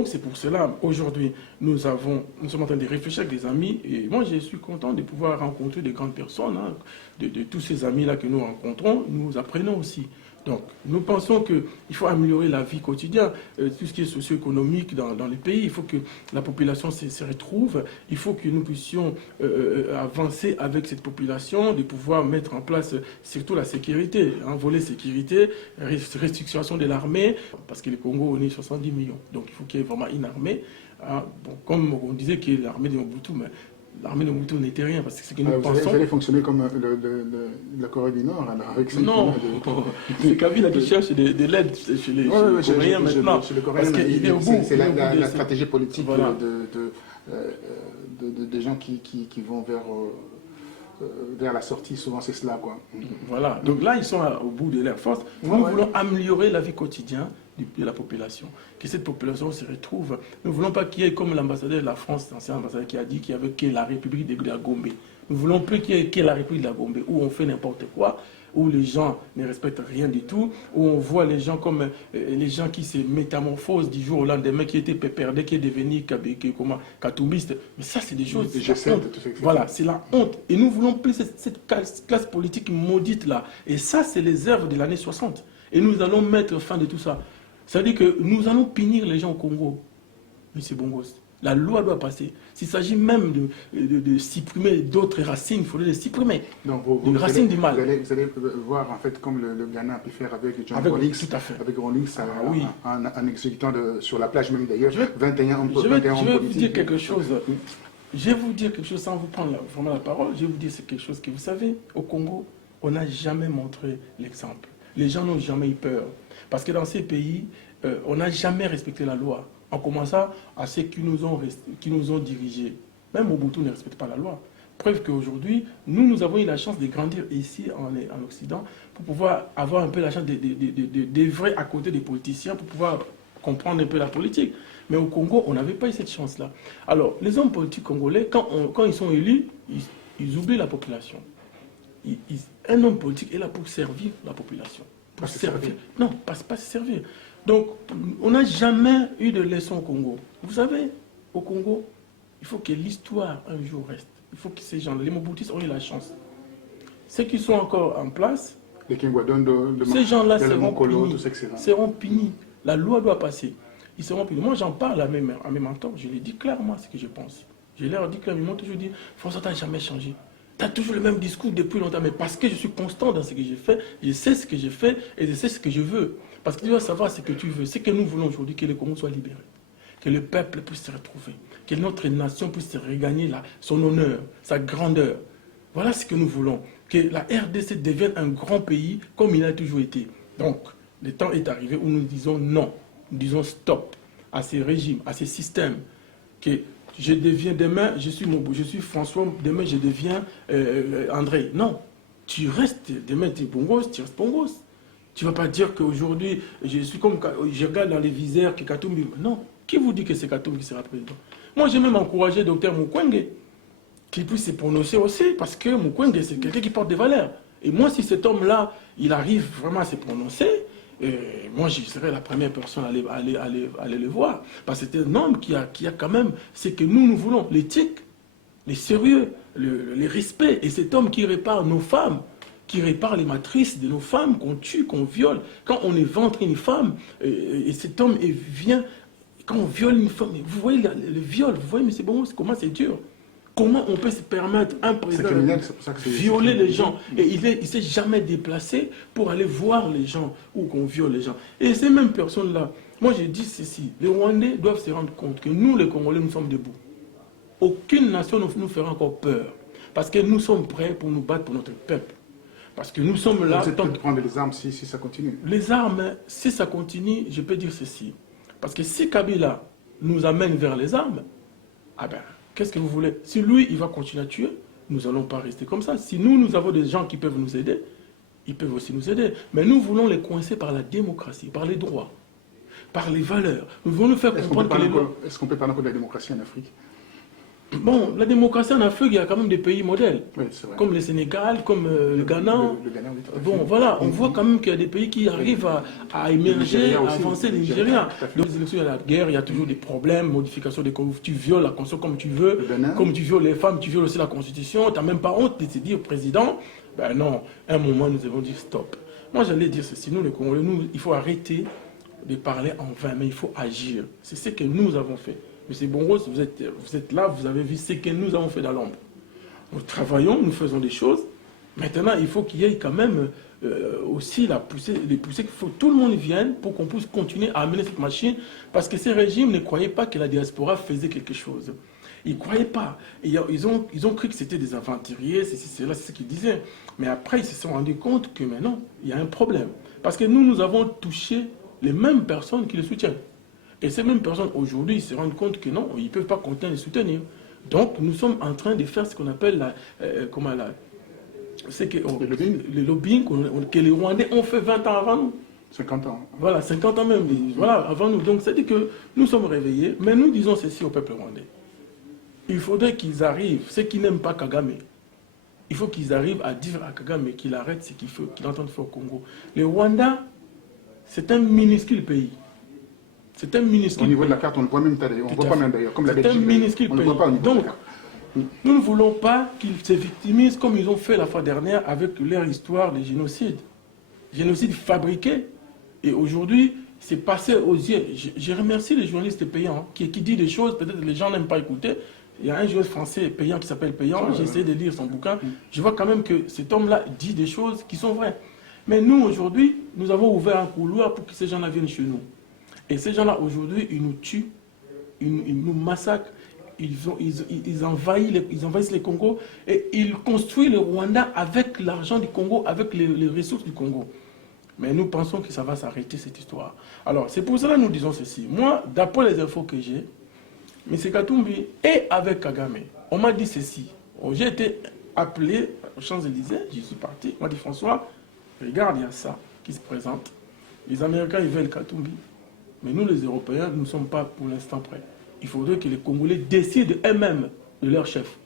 c'est pour cela, aujourd'hui, nous sommes en train de réfléchir avec des amis, et moi je suis content de pouvoir rencontrer de grandes personnes, hein, de tous ces amis-là que nous rencontrons, nous apprenons aussi. Donc, nous pensons qu'il faut améliorer la vie quotidienne, tout ce qui est socio-économique dans les pays. Il faut que la population se retrouve. Il faut que nous puissions avancer avec cette population, de pouvoir mettre en place surtout la sécurité, un volet sécurité, restriction de l'armée, parce que le Congo, on est 70 millions. Donc, il faut qu'il y ait vraiment une armée. Hein. Bon, comme on disait que l'armée de Mobutu, mais l'armée de Mobutu n'était rien, parce que c'est ce que nous pensons... Vous allez fonctionner comme la Corée du Nord, alors, avec non, c'est Kabila qui cherche de l'aide chez les Coréens maintenant. Chez les Coréens, c'est la stratégie politique voilà. de gens qui vont vers la sortie, souvent c'est cela, quoi. Voilà, donc là ils sont au bout de leur force. Nous voulons améliorer la vie quotidienne de la population, que cette population se retrouve. Nous ne voulons pas qu'il y ait comme l'ambassadeur de la France, l'ancien ambassadeur qui a dit qu'il y avait que la République de la Gombe. Nous ne voulons plus qu'il y ait que la République de la Gombe, où on fait n'importe quoi, où les gens ne respectent rien du tout, où on voit les gens comme les gens qui se métamorphosent du jour au lendemain, qui étaient péperdés, qui est devenu katoumbiste. Mais ça, c'est des choses... Voilà, c'est la honte. Et nous voulons plus cette classe politique maudite là. Et ça, c'est les œuvres de l'année 60. Et nous allons mettre fin de tout ça. C'est-à-dire que nous allons punir les gens au Congo, M. Bongos. La loi doit passer. S'il s'agit même de supprimer d'autres racines, il faudrait les supprimer. Donc, Une racine du mal. Vous allez voir, en fait, comme le Ghana a pu faire avec John Avec Rawlings, tout à fait. avec Rawlings, Oui. en exécutant sur la plage même d'ailleurs, Je vais- 21 hommes Je vais vous politiques. dire quelque chose. Je vais vous dire quelque chose sans vous prendre vraiment la parole. Je vais vous dire c'est quelque chose que vous savez, au Congo, on n'a jamais montré l'exemple. Les gens n'ont jamais eu peur. Parce que dans ces pays, on n'a jamais respecté la loi. En commençant à ceux qui nous ont dirigés. Même Mobutu ne respecte pas la loi. Preuve qu'aujourd'hui, nous avons eu la chance de grandir ici en Occident pour pouvoir avoir un peu la chance d'œuvrer à côté des politiciens pour pouvoir comprendre un peu la politique. Mais au Congo, on n'avait pas eu cette chance-là. Alors, les hommes politiques congolais, quand ils sont élus, ils oublient la population. Un homme politique est là pour servir la population. Pour servir. Non, pas se servir. Donc, on n'a jamais eu de leçon au Congo. Vous savez, au Congo, il faut que l'histoire un jour reste. Il faut que ces gens, les Mobutistes ont eu la chance. Ceux qui sont encore en place, les Kingwadondo, ces gens-là seront punis. La loi doit passer. Ils seront punis. Moi, j'en parle à mes mentors. Je les dis clairement ce que je pense. Je leur dis clairement, ils m'ont toujours dit, François, tu n'as jamais changé. Tu as toujours le même discours depuis longtemps. Mais parce que je suis constant dans ce que je fais, je sais ce que je fais et je sais ce que je veux. Parce que tu dois savoir ce que tu veux. Ce que nous voulons aujourd'hui, que le Congo soit libéré. Que le peuple puisse se retrouver. Que notre nation puisse regagner son honneur, sa grandeur. Voilà ce que nous voulons. Que la RDC devienne un grand pays comme il a toujours été. Donc, le temps est arrivé où nous disons non. Nous disons stop à ces régimes, à ces systèmes. Que je deviens demain, je suis François, demain je deviens André. Non. Tu restes, demain tu es Bongos, tu restes Bongos. Tu ne vas pas dire qu'aujourd'hui, je suis comme, je regarde dans les viseurs que Katumbi. Non. Qui vous dit que c'est Katumbi qui sera président? Moi, j'ai même encouragé le docteur Mukwege qu'il puisse se prononcer aussi, parce que Mukwege, c'est quelqu'un qui porte des valeurs. Et moi, si cet homme-là, il arrive vraiment à se prononcer, moi, je serais la première personne à aller le voir. Parce que c'est un homme qui a quand même ce que nous voulons, l'éthique, les sérieux, les respects. Et cet homme qui répare nos femmes, qui répare les matrices de nos femmes qu'on tue, qu'on viole. Quand on éventre une femme, et cet homme vient... Quand on viole une femme, vous voyez le viol, vous voyez, mais c'est bon, comment c'est dur. Comment on peut se permettre, un président, de violer les gens? Et il ne s'est jamais déplacé pour aller voir les gens ou qu'on viole les gens. Et ces mêmes personnes-là, moi je dis ceci, les Rwandais doivent se rendre compte que nous, les Congolais, nous sommes debout. Aucune nation ne nous fera encore peur. Parce que nous sommes prêts pour nous battre pour notre peuple. Parce que nous sommes là... Vous êtes prêts de prendre les armes si ça continue? Les armes, si ça continue, je peux dire ceci. Parce que si Kabila nous amène vers les armes, ah ben, qu'est-ce que vous voulez? Si lui, il va continuer à tuer, nous n'allons pas rester comme ça. Si nous avons des gens qui peuvent nous aider, ils peuvent aussi nous aider. Mais nous voulons les coincer par la démocratie, par les droits, par les valeurs. Nous voulons nous faire comprendre que les lois... Est-ce qu'on peut parler encore de la démocratie en Afrique? Bon, la démocratie en Afrique, il y a quand même des pays modèles, oui, comme le Sénégal, comme le Ghana. Le Ghana, oui, bon, voilà, on voit quand même qu'il y a des pays qui arrivent à émerger, à avancer, le Nigeria. Dans les élections, il y a la guerre, il y a toujours des problèmes, modification des constitutions, tu violes la constitution comme tu veux, comme tu violes les femmes, tu violes aussi la constitution, tu n'as même pas honte de te dire président. Ben non, à un moment, nous avons dit stop. Moi, j'allais dire ceci, nous les Congolais, il faut arrêter de parler en vain, mais il faut agir. C'est ce que nous avons fait. Monsieur Bongos, vous êtes là, vous avez vu ce que nous avons fait dans l'ombre. Nous travaillons, nous faisons des choses. Maintenant, il faut qu'il y ait quand même aussi les poussées qu'il faut que tout le monde vienne pour qu'on puisse continuer à amener cette machine. Parce que ces régimes ne croyaient pas que la diaspora faisait quelque chose. Ils ne croyaient pas. Et ils ont cru que c'était des aventuriers, c'est ce qu'ils disaient. Mais après, ils se sont rendus compte que maintenant, il y a un problème. Parce que nous avons touché les mêmes personnes qui les soutiennent. Et ces mêmes personnes, aujourd'hui, ils se rendent compte que non, ils ne peuvent pas continuer à les soutenir. Donc, nous sommes en train de faire ce qu'on appelle le lobbying que les Rwandais ont fait 20 ans avant nous. 50 ans. Voilà, 50 ans même. Voilà, avant nous. Donc, c'est-à-dire que nous sommes réveillés, mais nous disons ceci au peuple rwandais. Il faudrait qu'ils arrivent, ceux qui n'aiment pas Kagame, il faut qu'ils arrivent à dire à Kagame qu'il arrête ce qu'il est en train de faire au Congo. Le Rwanda, c'est un minuscule pays. C'est un minuscule. Au niveau de la carte, on ne le voit même pas d'ailleurs. On ne voit pas même d'ailleurs. Comme la Belgique. C'est un minuscule pays. Donc, nous ne voulons pas qu'ils se victimisent comme ils ont fait la fois dernière avec leur histoire de génocide. Génocide fabriqué. Et aujourd'hui, c'est passé aux yeux. Je remercie les journalistes payants qui disent des choses, peut-être que les gens n'aiment pas écouter. Il y a un journaliste français payant qui s'appelle Payant, j'ai essayé de lire son bouquin. Je vois quand même que cet homme-là dit des choses qui sont vraies. Mais nous, aujourd'hui, nous avons ouvert un couloir pour que ces gens-là viennent chez nous. Et ces gens-là, aujourd'hui, ils nous tuent, ils nous massacrent, ils envahissent les Congos et ils construisent le Rwanda avec l'argent du Congo, avec les ressources du Congo. Mais nous pensons que ça va s'arrêter, cette histoire. Alors, c'est pour cela que nous disons ceci. Moi, d'après les infos que j'ai, M. Katumbi est avec Kagame. On m'a dit ceci. J'ai été appelé aux Champs-Élysées, j'y suis parti. On m'a dit, François, regarde, il y a ça qui se présente. Les Américains, ils veulent Katumbi. Mais nous, les Européens, nous ne sommes pas pour l'instant prêts. Il faudrait que les Congolais décident eux-mêmes de leur chef.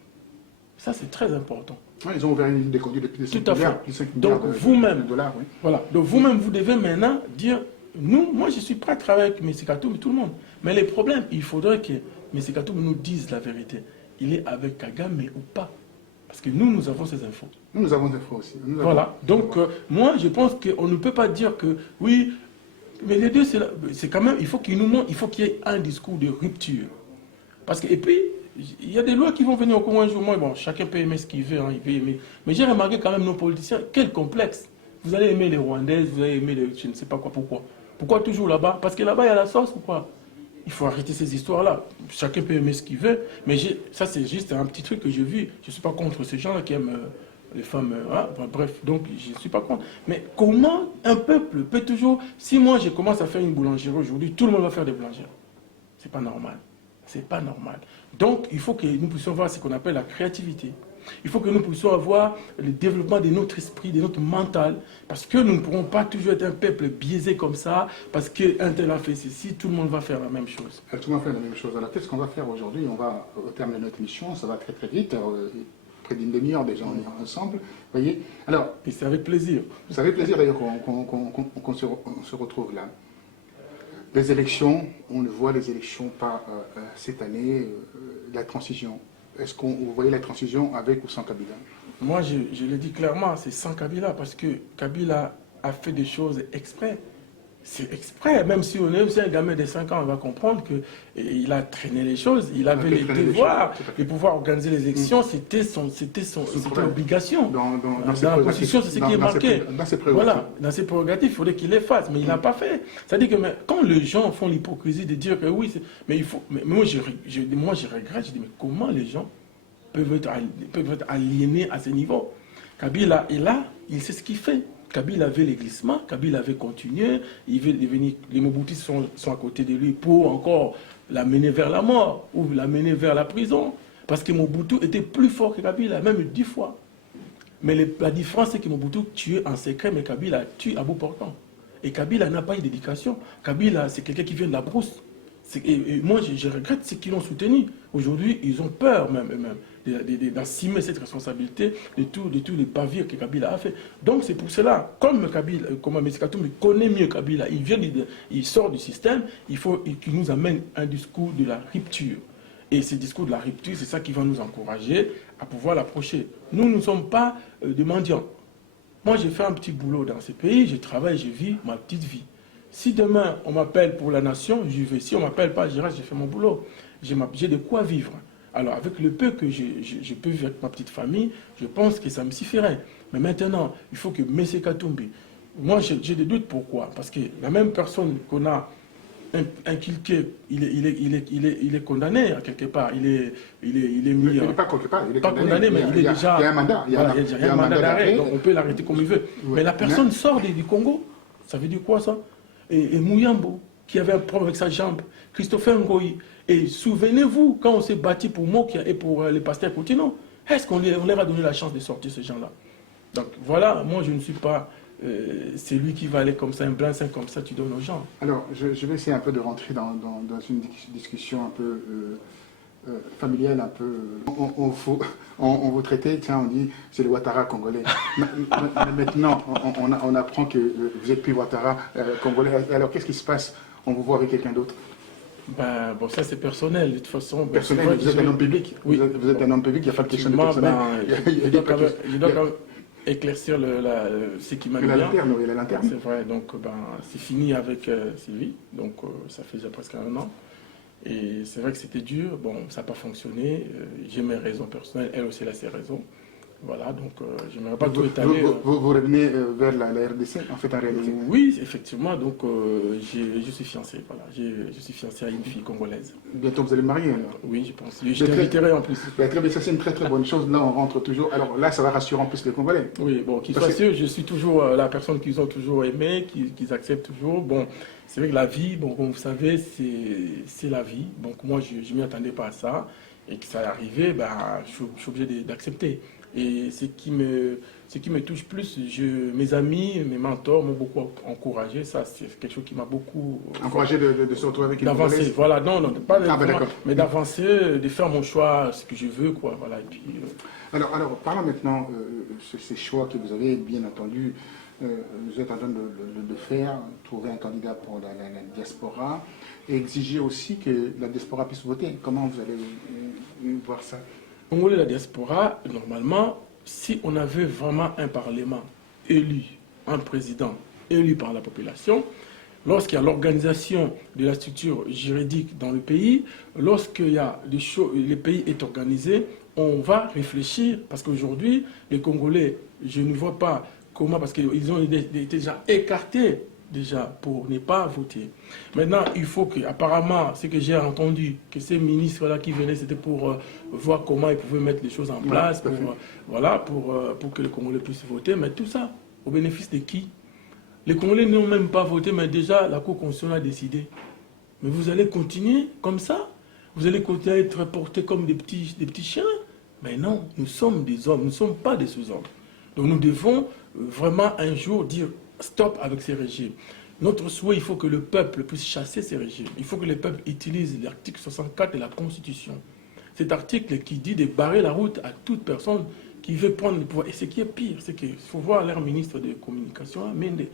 Ça, c'est très important. Ouais, ils ont ouvert une ligne de conduite depuis 5 Tout à milliards, fait. plus 5 Donc, milliards vous-même, de dollars. Oui. voilà. Donc, vous-même, vous devez maintenant dire, moi, je suis prêt à travailler avec M. Katumbi, tout le monde. Mais les problèmes, il faudrait que M. Katumbi nous dise la vérité. Il est avec Kagame ou pas? Parce que nous avons ces infos. Nous avons des infos aussi. Voilà. Donc, moi, je pense qu'on ne peut pas dire que, oui, mais les deux, c'est quand même, il faut qu'il nous montre, il faut qu'il y ait un discours de rupture. Parce que, et puis, il y a des lois qui vont venir au Congo un jour. Moi, bon, chacun peut aimer ce qu'il veut, hein, il peut aimer. Mais j'ai remarqué quand même nos politiciens, quel complexe. Vous allez aimer les Rwandaises, vous allez aimer les, je ne sais pas quoi, pourquoi. Pourquoi toujours là-bas? Parce que là-bas, il y a la sauce ou quoi? Il faut arrêter ces histoires-là. Chacun peut aimer ce qu'il veut. Mais ça, c'est juste un petit truc que j'ai vu. Je ne suis pas contre ces gens-là qui aiment les femmes. Hein, bref, donc je ne suis pas contre. Mais comment un peuple peut toujours... Si moi, je commence à faire une boulangerie aujourd'hui, tout le monde va faire des boulangeries. C'est pas normal. C'est pas normal. Donc, il faut que nous puissions voir ce qu'on appelle la créativité. Il faut que nous puissions avoir le développement de notre esprit, de notre mental, parce que nous ne pourrons pas toujours être un peuple biaisé comme ça, parce qu'un tel a fait ceci, tout le monde va faire la même chose. Tout le monde fait la même chose. Alors, qu'est-ce qu'on va faire aujourd'hui? On va, au terme de notre mission, ça va très très vite, près d'une demi-heure déjà, on est ensemble. Voyez. Alors, et c'est avec plaisir. Ça fait plaisir d'ailleurs qu'on se retrouve là. Les élections, on le voit, les élections pas cette année, la transition. Est-ce que vous voyez la transition avec ou sans Kabila? Moi, je le dis clairement, c'est sans Kabila, parce que Kabila a fait des choses exprès. C'est exprès, même si on est un gamin de 5 ans, on va comprendre qu'il a traîné les choses, il avait les devoirs de pouvoir organiser les élections, c'était son obligation. Dans la Constitution, c'est ce qui est marqué. Voilà, dans ses prérogatives, il faudrait qu'il les fasse, mais il n'a pas fait. C'est-à-dire que quand les gens font l'hypocrisie de dire que oui, mais il faut. Mais moi, je regrette, je dis, mais comment les gens peuvent être aliénés à ce niveau? Kabila est là, il sait ce qu'il fait. Kabila avait les glissements, Kabila avait continué, il veut devenir, les Mobutis sont à côté de lui pour encore l'amener vers la mort ou l'amener vers la prison. Parce que Mobutu était plus fort que Kabila, même 10 fois. Mais la différence, c'est que Mobutu tuait en secret, mais Kabila tue à bout portant. Et Kabila n'a pas eu d'éducation. Kabila, c'est quelqu'un qui vient de la brousse. Et moi, je regrette ceux qui l'ont soutenu. Aujourd'hui, ils ont peur même d'assumer cette responsabilité de tous les pavires que Kabila a fait. Donc c'est pour cela, comme M. Katumbi connaît mieux Kabila, il sort du système, il faut qu'il nous amène un discours de la rupture. Et ce discours de la rupture, c'est ça qui va nous encourager à pouvoir l'approcher. Nous ne sommes pas des mendiants. Moi, j'ai fait un petit boulot dans ce pays, je travaille, je vis ma petite vie. Si demain, on m'appelle pour la nation, j'y vais. Si on ne m'appelle pas, je reste, j'ai fait mon boulot. J'ai de quoi vivre. Alors, avec le peu que je peux vivre avec ma petite famille, je pense que ça me suffirait. Mais maintenant, il faut que M. Katumbi... Moi, j'ai des doutes. Pourquoi? Parce que la même personne qu'on a inculqué, il est condamné à quelque part. Il est mis... Il n'est pas quelque part, il est pas condamné, mais il est déjà... Il y a un mandat. Il y a un mandat d'arrêt, donc on peut l'arrêter comme il veut. Oui. Mais la personne sort du Congo. Ça veut dire quoi, ça? Et Mouyambo, qui avait un problème avec sa jambe, Christopher Ngoyi. Et souvenez-vous, quand on s'est battu pour Mokia et pour les pasteurs continents, est-ce qu'on leur a donné la chance de sortir ces gens-là? Donc voilà, moi je ne suis pas celui qui va aller comme ça, un blanc-seing comme ça, tu donnes aux gens. Alors, je vais essayer un peu de rentrer dans une discussion un peu familiale, un peu... On vous traitait, tiens, on dit, c'est le Ouattara congolais. Maintenant, on apprend que vous êtes plus Ouattara congolais. Alors, qu'est-ce qui se passe? On vous voit avec quelqu'un d'autre? Ben, bon, ça c'est personnel, de toute façon. Personnel, vous êtes un homme public. Oui. Vous êtes un homme public, il n'y a pas de question de personnel. éclaircir ce qui m'a mis La bien. lanterne, oui, la lanterne. C'est vrai, donc c'est fini avec Sylvie, donc ça fait déjà presque un an. Et c'est vrai que c'était dur, bon, ça n'a pas fonctionné, j'ai mes raisons personnelles, elle aussi elle a ses raisons. Voilà, donc je n'aimerais pas tout étaler. Vous revenez vers la RDC, en fait, en réalité. Oui, effectivement, donc je suis fiancé, voilà, je suis fiancé à une fille congolaise. Bientôt, vous allez me marier. Oui, je pense. Je t'inviterai en plus. Très bien, ça c'est une très bonne chose. Là, on rentre toujours. Alors là, ça va rassurer en plus les Congolais. Oui, bon, qu'ils soient sûrs, je suis toujours la personne qu'ils ont toujours aimée, qu'ils acceptent toujours. Bon, c'est vrai que la vie, bon, comme vous savez, c'est la vie. Donc moi, je ne m'y attendais pas à ça. Et que ça est arrivé, je suis obligé d'accepter. Et ce qui me touche plus, mes amis, mes mentors m'ont beaucoup encouragé. Ça, c'est quelque chose qui m'a beaucoup encouragé de se retrouver avec une d'avancer. Congolaise. Voilà, non, pas d'accord. Mais d'avancer, de faire mon choix, ce que je veux, quoi. Voilà. Et puis, alors, parlons maintenant de ces choix que vous avez, bien entendu, vous êtes en train de faire, trouver un candidat pour la diaspora et exiger aussi que la diaspora puisse voter. Comment vous allez voir ça? Congolais, la diaspora, normalement, si on avait vraiment un parlement élu, un président élu par la population, lorsqu'il y a l'organisation de la structure juridique dans le pays, lorsqu'il y a le pays est organisé, on va réfléchir, parce qu'aujourd'hui, les Congolais, je ne vois pas comment, parce qu'ils ont été déjà écartés déjà pour ne pas voter. Maintenant, il faut que, apparemment, ce que j'ai entendu, que ces ministres-là qui venaient, c'était pour voir comment ils pouvaient mettre les choses en place, pour que les Congolais puissent voter. Mais tout ça, au bénéfice de qui? Les Congolais n'ont même pas voté, mais déjà la Cour constitutionnelle a décidé. Mais vous allez continuer comme ça? Vous allez continuer à être portés comme des petits chiens? Mais non, nous sommes des hommes, nous ne sommes pas des sous-hommes. Donc nous devons vraiment un jour dire stop avec ces régimes. Notre souhait, il faut que le peuple puisse chasser ces régimes. Il faut que le peuple utilise l'article 64 de la Constitution. Cet article qui dit de barrer la route à toute personne qui veut prendre le pouvoir. Et ce qui est pire, c'est qu'il faut voir leur ministre de communication, Mende,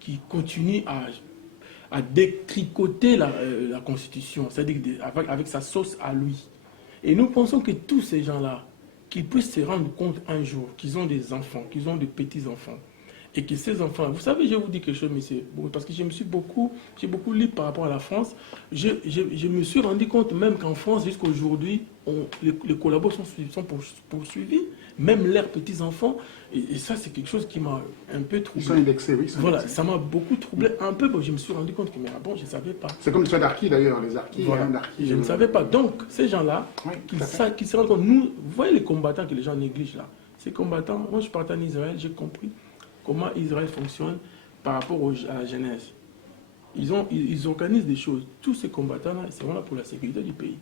qui continue à détricoter la Constitution, c'est-à-dire avec sa sauce à lui. Et nous pensons que tous ces gens-là, qu'ils puissent se rendre compte un jour qu'ils ont des enfants, qu'ils ont des petits-enfants, et que ces enfants, vous savez, je vous dis quelque chose, monsieur, parce que j'ai beaucoup lu par rapport à la France, je me suis rendu compte même qu'en France, jusqu'à aujourd'hui, les collabos sont poursuivis, même leurs petits-enfants, et ça, c'est quelque chose qui m'a un peu troublé. Ils sont indexés, oui. Voilà, ça m'a beaucoup troublé, un peu, je me suis rendu compte que, mais bon, je ne savais pas. C'est comme l'histoire d'Arki, d'ailleurs, les Arki. Voilà. Je ne savais pas. Donc, ces gens-là, qui se rendent compte, vous voyez les combattants que les gens négligent là, ces combattants, moi je suis parti en Israël, j'ai compris comment Israël fonctionne par rapport à la Genèse. Ils organisent des choses. Tous ces combattants-là, ils seront là pour la sécurité du pays.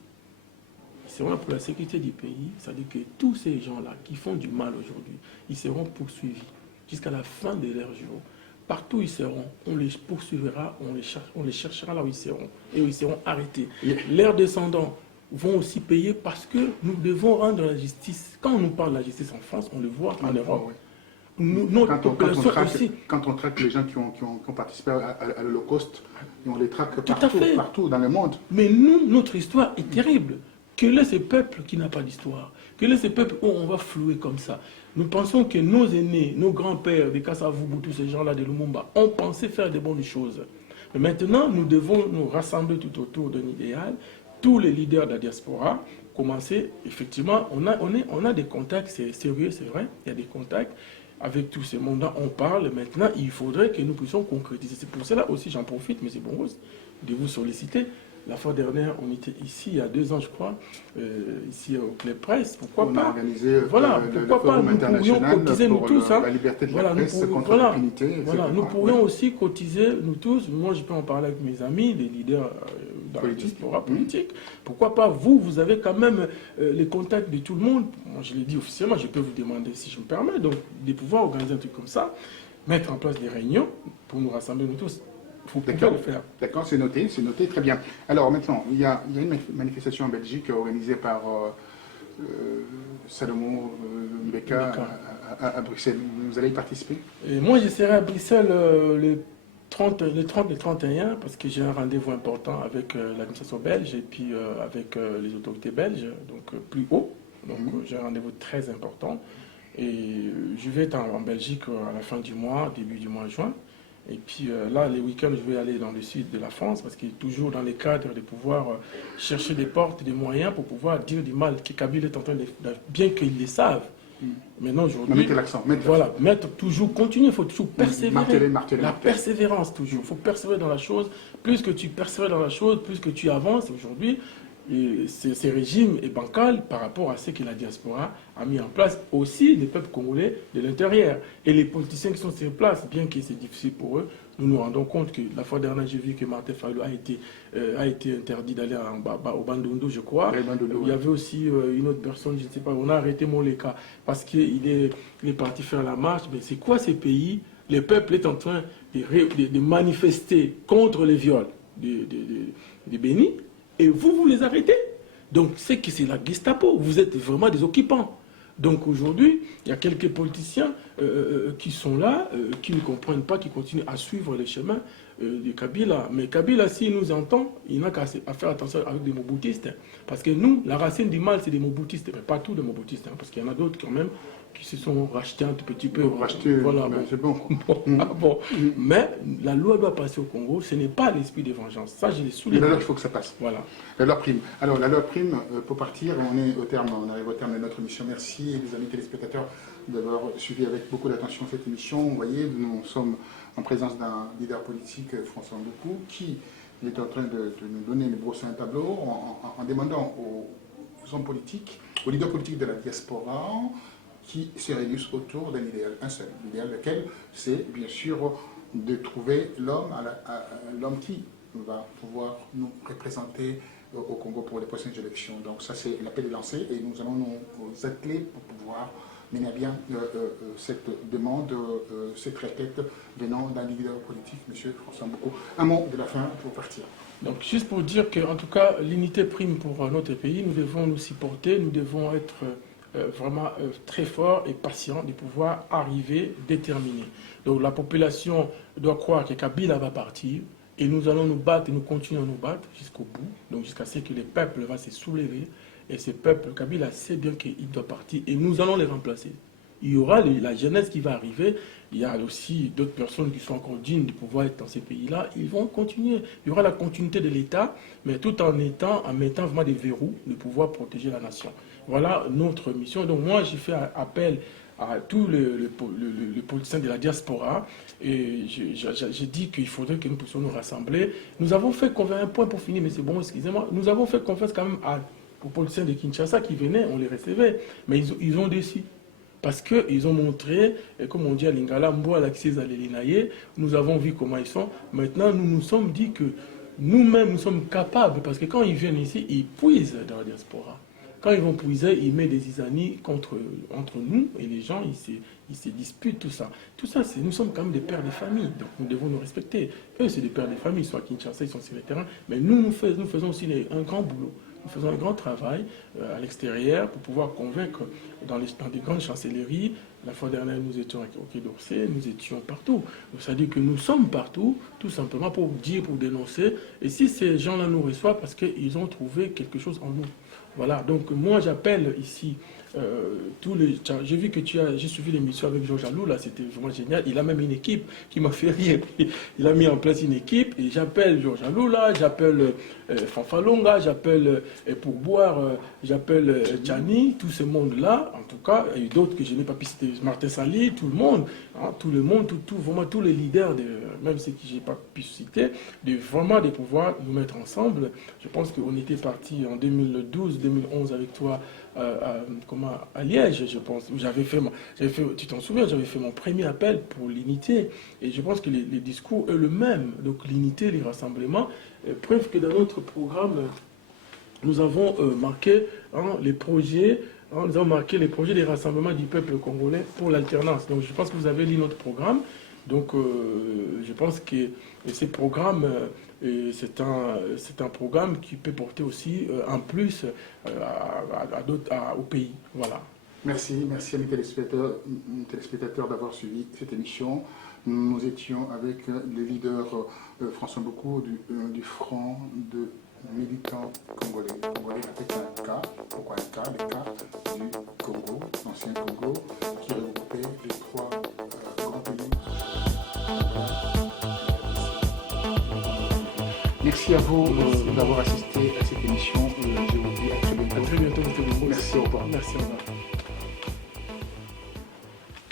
Ils seront là pour la sécurité du pays. C'est-à-dire que tous ces gens-là qui font du mal aujourd'hui, ils seront poursuivis jusqu'à la fin de leur jour. Partout où ils seront, on les poursuivra, on les cherchera là où ils seront. Et où ils seront arrêtés. Leurs descendants vont aussi payer parce que nous devons rendre la justice. Quand on nous parle de la justice en France, on le voit en Europe. Oui. Aussi. Quand on traque les gens qui ont participé à l'Holocauste, on les traque partout dans le monde. Mais nous, notre histoire est terrible. Quel est ce peuple qui n'a pas d'histoire? Quel est ce peuple où on va flouer comme ça? Nous pensons que nos aînés, nos grands-pères, des Kassavubu, tous ces gens-là de Lumumba, ont pensé faire des bonnes choses. Mais maintenant, nous devons nous rassembler tout autour d'un idéal. Tous les leaders de la diaspora, commencer, effectivement, on a des contacts, c'est sérieux, c'est vrai, il y a des contacts. Avec tous ces mondes-là, on parle. Maintenant, il faudrait que nous puissions concrétiser. C'est pour cela aussi, j'en profite, M. Bongos, de vous solliciter. La fois dernière, on était ici, il y a 2 ans, je crois, ici au Club Presse. Pourquoi pas organisé pourquoi pas nous pourrions cotiser, nous tous. La liberté de la presse contre l'impunité. Voilà, nous pourrions aussi cotiser, nous tous. Moi, je peux en parler avec mes amis, les leaders dans la diaspora politique. Pourquoi pas vous avez quand même les contacts de tout le monde. Moi, je l'ai dit officiellement, je peux vous demander, si je me permets, donc, de pouvoir organiser un truc comme ça, mettre en place des réunions pour nous rassembler, nous tous. D'accord, c'est noté, très bien. Alors maintenant, il y a une manifestation en Belgique organisée par Salomon Mbeka à Bruxelles. Vous allez y participer? Et moi, je serai à Bruxelles le 30 et le 31 parce que j'ai un rendez-vous important avec l'administration belge et puis avec les autorités belges, donc plus haut. Donc j'ai un rendez-vous très important. Et je vais être en Belgique à la fin du mois, début du mois de juin. Et puis là, les week-ends, je vais aller dans le sud de la France parce qu'il est toujours dans les cadres de pouvoir chercher des portes, des moyens pour pouvoir dire du mal que Kabila est en train de faire, bien qu'ils le savent. Maintenant, aujourd'hui, mettez l'accent. voilà, mettre toujours, continuer, il faut toujours persévérer. Marteler. Persévérance, toujours. Il faut persévérer dans la chose. Plus que tu persévères dans la chose, plus que tu avances. Aujourd'hui, ce régime est bancal par rapport à ce que la diaspora a mis en place, aussi les peuples congolais de l'intérieur. Et les politiciens qui sont sur place, bien que c'est difficile pour eux, nous nous rendons compte que la fois dernière, j'ai vu que Martin Fayulu a été interdit d'aller au Bandundu, je crois. Il y avait aussi une autre personne, je ne sais pas, on a arrêté Moleka parce qu'il est parti faire la marche. Mais c'est quoi ces pays? Le peuple est en train de manifester contre les viols de Béni. Et vous les arrêtez. Donc, c'est que c'est la Gestapo. Vous êtes vraiment des occupants. Donc, aujourd'hui, il y a quelques politiciens qui sont là, qui ne comprennent pas, qui continuent à suivre les chemins de Kabila. Mais Kabila, s'il nous entend, il n'a qu'à faire attention avec des Mobutistes. Hein. Parce que nous, la racine du mal, c'est des Mobutistes. Mais pas tous des Mobutistes. Hein, parce qu'il y en a d'autres quand même qui se sont rachetés un tout petit peu. Voilà, bon. C'est bon. Mais la loi doit passer au Congo. Ce n'est pas l'esprit de vengeance. Ça, je l'ai souligné. La loi, il faut que ça passe. Voilà. La loi prime. Alors, la loi prime, pour partir, on arrive au terme de notre émission. Merci, les amis téléspectateurs, d'avoir suivi avec beaucoup d'attention cette émission. Vous voyez, nous sommes en présence d'un leader politique, François Mboukou, qui est en train de nous donner, de brosser un tableau en demandant aux hommes politiques, aux leaders politiques de la diaspora, qui se réunissent autour d'un idéal, un seul, l'idéal lequel, c'est bien sûr de trouver l'homme qui va pouvoir nous représenter au Congo pour les prochaines élections. Donc ça, c'est l'appel est lancé et nous allons nous atteler pour pouvoir mener à bien cette demande, cette requête venant d'un leader politique, M. François Mboukou. Un mot de la fin pour partir. Donc juste pour dire qu'en tout cas, l'unité prime pour notre pays, nous devons nous supporter, nous devons être vraiment très fort et patient de pouvoir arriver déterminé. Donc la population doit croire que Kabila va partir et nous allons nous battre et nous continuons à nous battre jusqu'au bout, donc jusqu'à ce que le peuple va se soulever et ce peuple, Kabila sait bien qu'il doit partir et nous allons les remplacer. Il y aura la jeunesse qui va arriver, il y a aussi d'autres personnes qui sont encore dignes de pouvoir être dans ces pays-là, ils vont continuer. Il y aura la continuité de l'État, mais tout en mettant vraiment des verrous de pouvoir protéger la nation. Voilà notre mission. Donc moi, j'ai fait appel à tous les politiciens de la diaspora et j'ai dit qu'il faudrait que nous puissions nous rassembler. Nous avons fait confiance, un point pour finir, mais c'est bon, excusez-moi, nous avons fait confiance quand même aux politiciens de Kinshasa qui venaient, on les recevait, mais ils ont déçu. Parce qu'ils ont montré, comme on dit à Lingala, Mboa Laxis Alelinaye, nous avons vu comment ils sont. Maintenant, nous nous sommes dit que nous-mêmes, nous sommes capables, parce que quand ils viennent ici, ils puisent dans la diaspora. Quand ils vont puiser, ils mettent des isanies entre nous et les gens, ils se disputent, tout ça. Tout ça, nous sommes quand même des pères de famille, donc nous devons nous respecter. Eux, c'est des pères de famille, ils sont à Kinshasa, ils sont sur le terrain, mais nous faisons aussi un grand boulot. Nous faisons un grand travail à l'extérieur pour pouvoir convaincre dans des grandes chancelleries. La fois dernière, nous étions au Quai d'Orsay, nous étions partout. C'est-à-dire que nous sommes partout, tout simplement pour dire, pour dénoncer. Et si ces gens-là nous reçoivent, parce qu'ils ont trouvé quelque chose en nous. Voilà, donc moi j'appelle ici tous les... J'ai vu que j'ai suivi l'émission avec Georges Alou, là c'était vraiment génial. Il a même une équipe qui m'a fait rire. Il a mis en place une équipe et j'appelle Georges Alou là, j'appelle Fanfalonga, j'appelle Pourboire, j'appelle Tchani, tout ce monde-là. En tout cas, il y a eu d'autres que je n'ai pas pu citer, Martin Sali, tout le monde, hein, tout le monde, vraiment tous les leaders, même ceux que je n'ai pas pu citer, vraiment de pouvoir nous mettre ensemble. Je pense qu'on était parti en 2012-2011 avec toi à Liège, je pense. Tu t'en souviens, j'avais fait mon premier appel pour l'unité. Et je pense que les discours eux le même. Donc l'unité, les rassemblements. Preuve que dans notre programme, nous avons marqué les projets. Nous avons marqué les projets des rassemblements du peuple congolais pour l'alternance. Donc je pense que vous avez lu notre programme. Donc je pense que ces programmes, c'est un programme qui peut porter aussi un plus au pays. Voilà. Merci à mes téléspectateurs d'avoir suivi cette émission. Nous étions avec le leader François Mboukou du Front de militants congolais avec un cas. Pourquoi un cas? Le cas du Congo, l'ancien Congo, qui Merci à vous d'avoir assisté à cette émission. Je vous dis à